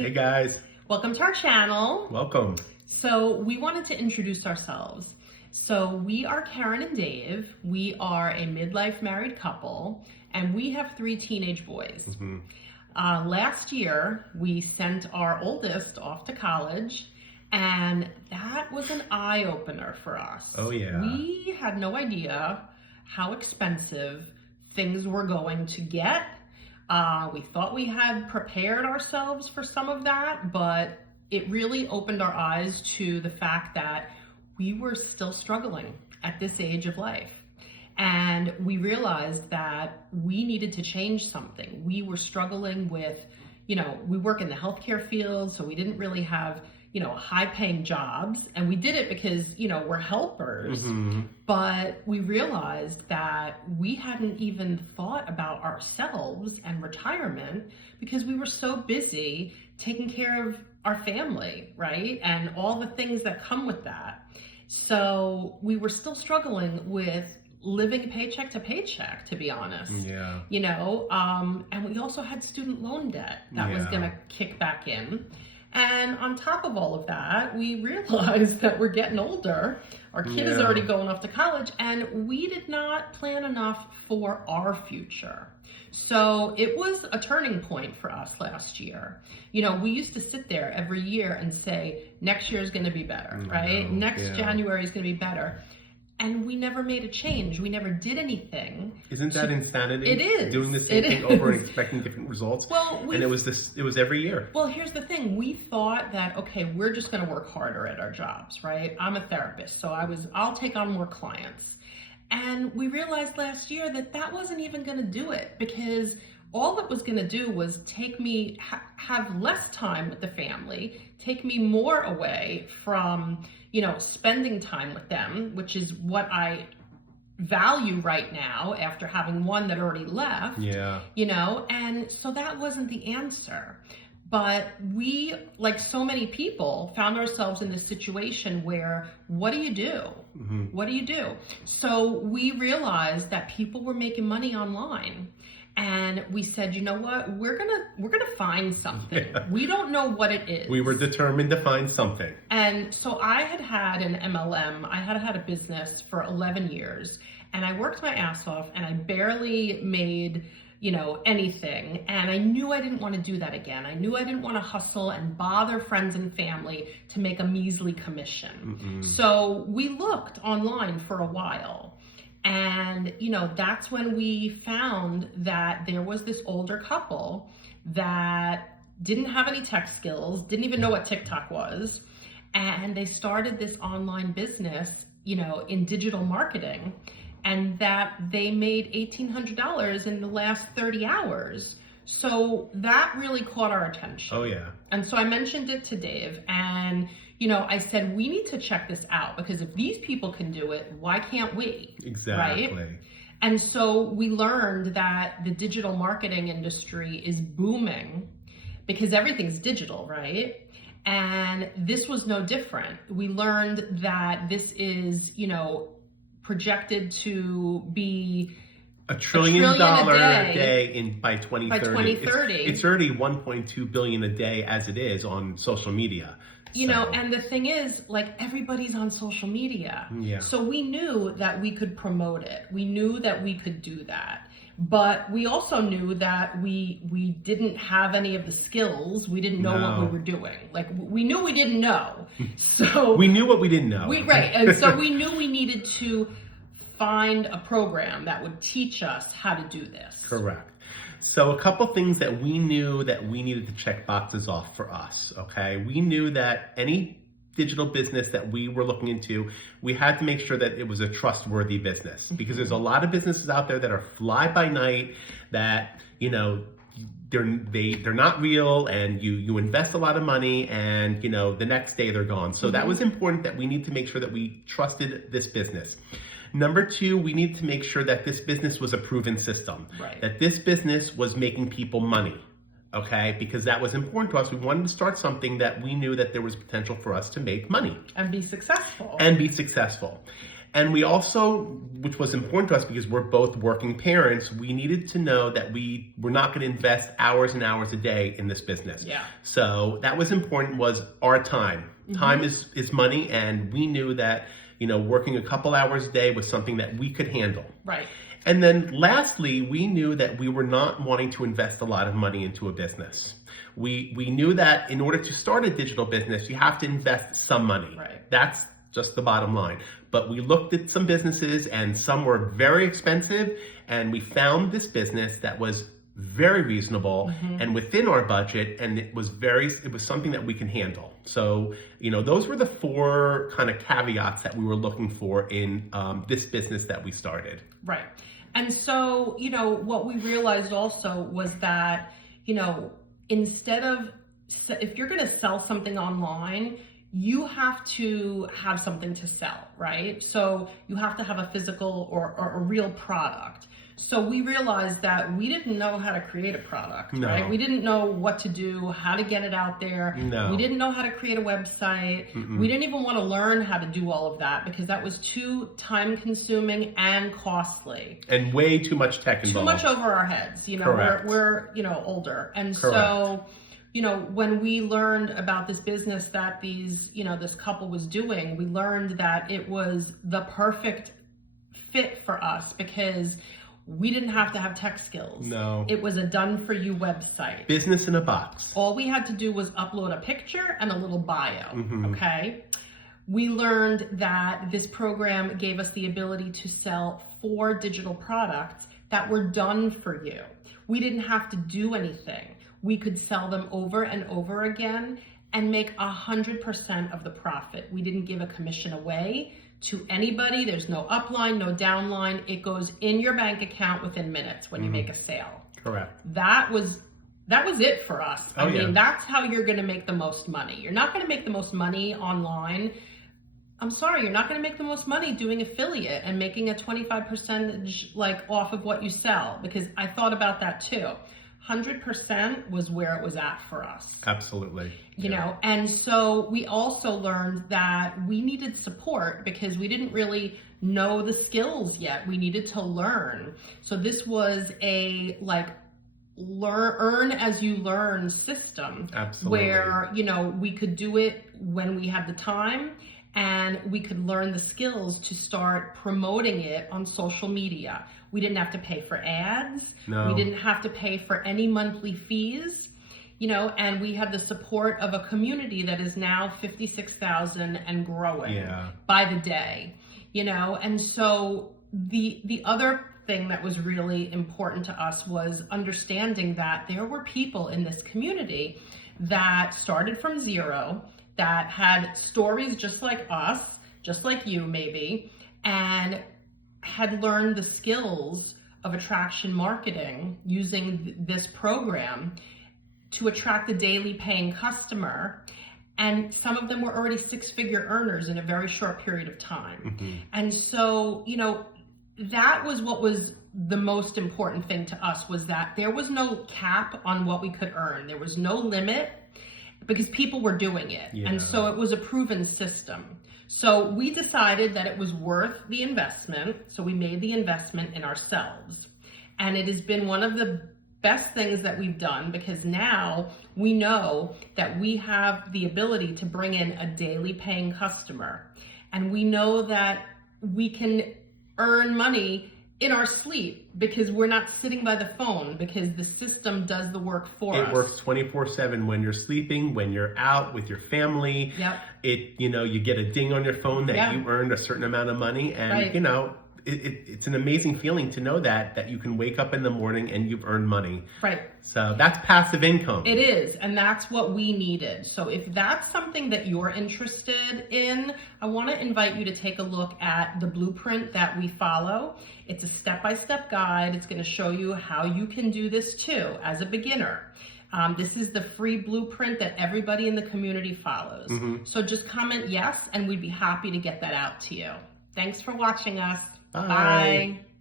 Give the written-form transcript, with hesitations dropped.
Hey guys, Welcome to our channel. welcome. So we wanted to introduce ourselves. So we are Kerin and Dave. We are a midlife married couple and we have 3 teenage boys. Last year, we sent our oldest off to college and that was an eye-opener for us. Oh yeah. We had no idea how expensive things were going to get. We thought we had prepared ourselves for some of that, but it really opened our eyes to the fact that we were still struggling at this age of life. And we realized that we needed to change something. We were struggling with, we work in the healthcare field, so we didn't really have, high-paying jobs. And we did it because, we're helpers. But we realized that we hadn't even thought about ourselves and retirement because we were so busy taking care of our family, right? And all the things that come with that. So we were still struggling with living paycheck to paycheck, to be honest. Yeah. And we also had student loan debt that was going to kick back in. And on top of all of that, we realized that we're getting older. Our kid is already going off to college, and we did not plan enough for our future. So it was a turning point for us last year. We used to sit there every year and say, next year is going to be better, right? Next January is going to be better. And we never made a change. We never did anything. Isn't that insanity? It is. Doing the same thing over and expecting different results. And it was every year. Well, here's the thing. We thought that, okay, we're just going to work harder at our jobs, right? I'm a therapist, so I'll take on more clients. And we realized last year that that wasn't even going to do it because all it was going to do was take me, have less time with the family, take me more away from, spending time with them, which is what I value right now after having one that already left. And so that wasn't the answer. But we, like so many people, found ourselves in this situation where, what do you do? What do you do? So we realized that people were making money online. And we said, you know what, we're gonna find something. We don't know what it is. We were determined to find something. And so I had an MLM. I had a business for 11 years, and I worked my ass off, and I barely made anything. And I knew I didn't want to do that again. I knew I didn't want to hustle and bother friends and family to make a measly commission. So we looked online for a while. And, that's when we found that there was this older couple that didn't have any tech skills, didn't even know what TikTok was. And they started this online business, in digital marketing, and that they made $1,800 in the last 30 hours. So that really caught our attention. Oh, yeah. And so I mentioned it to Dave, and I said, we need to check this out because if these people can do it, why can't we? Exactly. Right? And so we learned that the digital marketing industry is booming because everything's digital, right? And this was no different. We learned that this is, projected to be $1 trillion a day by 2030. By 2030. It's already 1.2 billion a day as it is on social media. And the thing is, everybody's on social media. So we knew that we could promote it. We knew that we could do that. But we also knew that we didn't have any of the skills. We didn't know what we were doing. We knew we didn't know. So we knew what we didn't know. And so we knew we needed to find a program that would teach us how to do this. Correct. So a couple things that we knew that we needed to check boxes off for us, okay? We knew that any digital business that we were looking into, we had to make sure that it was a trustworthy business because there's a lot of businesses out there that are fly by night that, they're not real and you invest a lot of money and, the next day they're gone. So that was important that we need to make sure that we trusted this business. Number 2, we need to make sure that this business was a proven system, that this business was making people money, okay? Because that was important to us. We wanted to start something that we knew that there was potential for us to make money. And be successful. And we also, which was important to us because we're both working parents, we needed to know that we were not going to invest hours and hours a day in this business. Yeah. So that was important, was our time. Time is money, and we knew that, working a couple hours a day was something that we could handle. Right. And then lastly, we knew that we were not wanting to invest a lot of money into a business. We knew that in order to start a digital business, you have to invest some money. Right. That's just the bottom line. But we looked at some businesses, and some were very expensive, and we found this business that was very reasonable and within our budget, and it was something that we can handle. So, those were the 4 kind of caveats that we were looking for in this business that we started. Right. And so, what we realized also was that, instead of, if you're going to sell something online, you have to have something to sell, right? So you have to have a physical or a real product. So we realized that we didn't know how to create a product, right? We didn't know what to do, how to get it out there. No. We didn't know how to create a website. We didn't even want to learn how to do all of that because that was too time consuming and costly. And way too much tech involved. Too much over our heads, Correct. we're older. And Correct. so, when we learned about this business that this couple was doing, we learned that it was the perfect fit for us because we didn't have to have tech skills. No. It was a done-for-you website. Business in a box. All we had to do was upload a picture and a little bio, okay? We learned that this program gave us the ability to sell 4 digital products that were done for you. We didn't have to do anything. We could sell them over and over again and make 100% of the profit. We didn't give a commission away to anybody. There's no upline, no downline. It goes in your bank account within minutes when you make a sale. Correct. That was it for us. I mean, that's how you're going to make the most money. You're not going to make the most money online. I'm sorry, you're not going to make the most money doing affiliate and making a 25% off of what you sell, because I thought about that too. 100% was where it was at for us. Absolutely. And so we also learned that we needed support because we didn't really know the skills yet. We needed to learn. So this was a earn as you learn system. Absolutely. Where, we could do it when we had the time, and we could learn the skills to start promoting it on social media. We didn't have to pay for ads. No. We didn't have to pay for any monthly fees, and we had the support of a community that is now 56,000 and growing by the day, and so the other thing that was really important to us was understanding that there were people in this community that started from zero, that had stories just like us, just like you maybe, and had learned the skills of attraction marketing using this program to attract a daily paying customer. And some of them were already 6-figure earners in a very short period of time. And so, that was what was the most important thing to us, was that there was no cap on what we could earn. There was no limit because people were doing it. And so it was a proven system. So we decided that it was worth the investment. So we made the investment in ourselves. And it has been one of the best things that we've done, because now we know that we have the ability to bring in a daily paying customer. And we know that we can earn money in our sleep because we're not sitting by the phone, because the system does the work for us. It works 24/7 when you're sleeping, when you're out with your family. You get a ding on your phone that you earned a certain amount of money, and it's an amazing feeling to know that you can wake up in the morning and you've earned money. Right. So that's passive income. It is, and that's what we needed. So if that's something that you're interested in, I want to invite you to take a look at the blueprint that we follow. It's a step-by-step guide. It's going to show you how you can do this too as a beginner. This is the free blueprint that everybody in the community follows. So just comment yes, and we'd be happy to get that out to you. Thanks for watching us. Bye. Bye.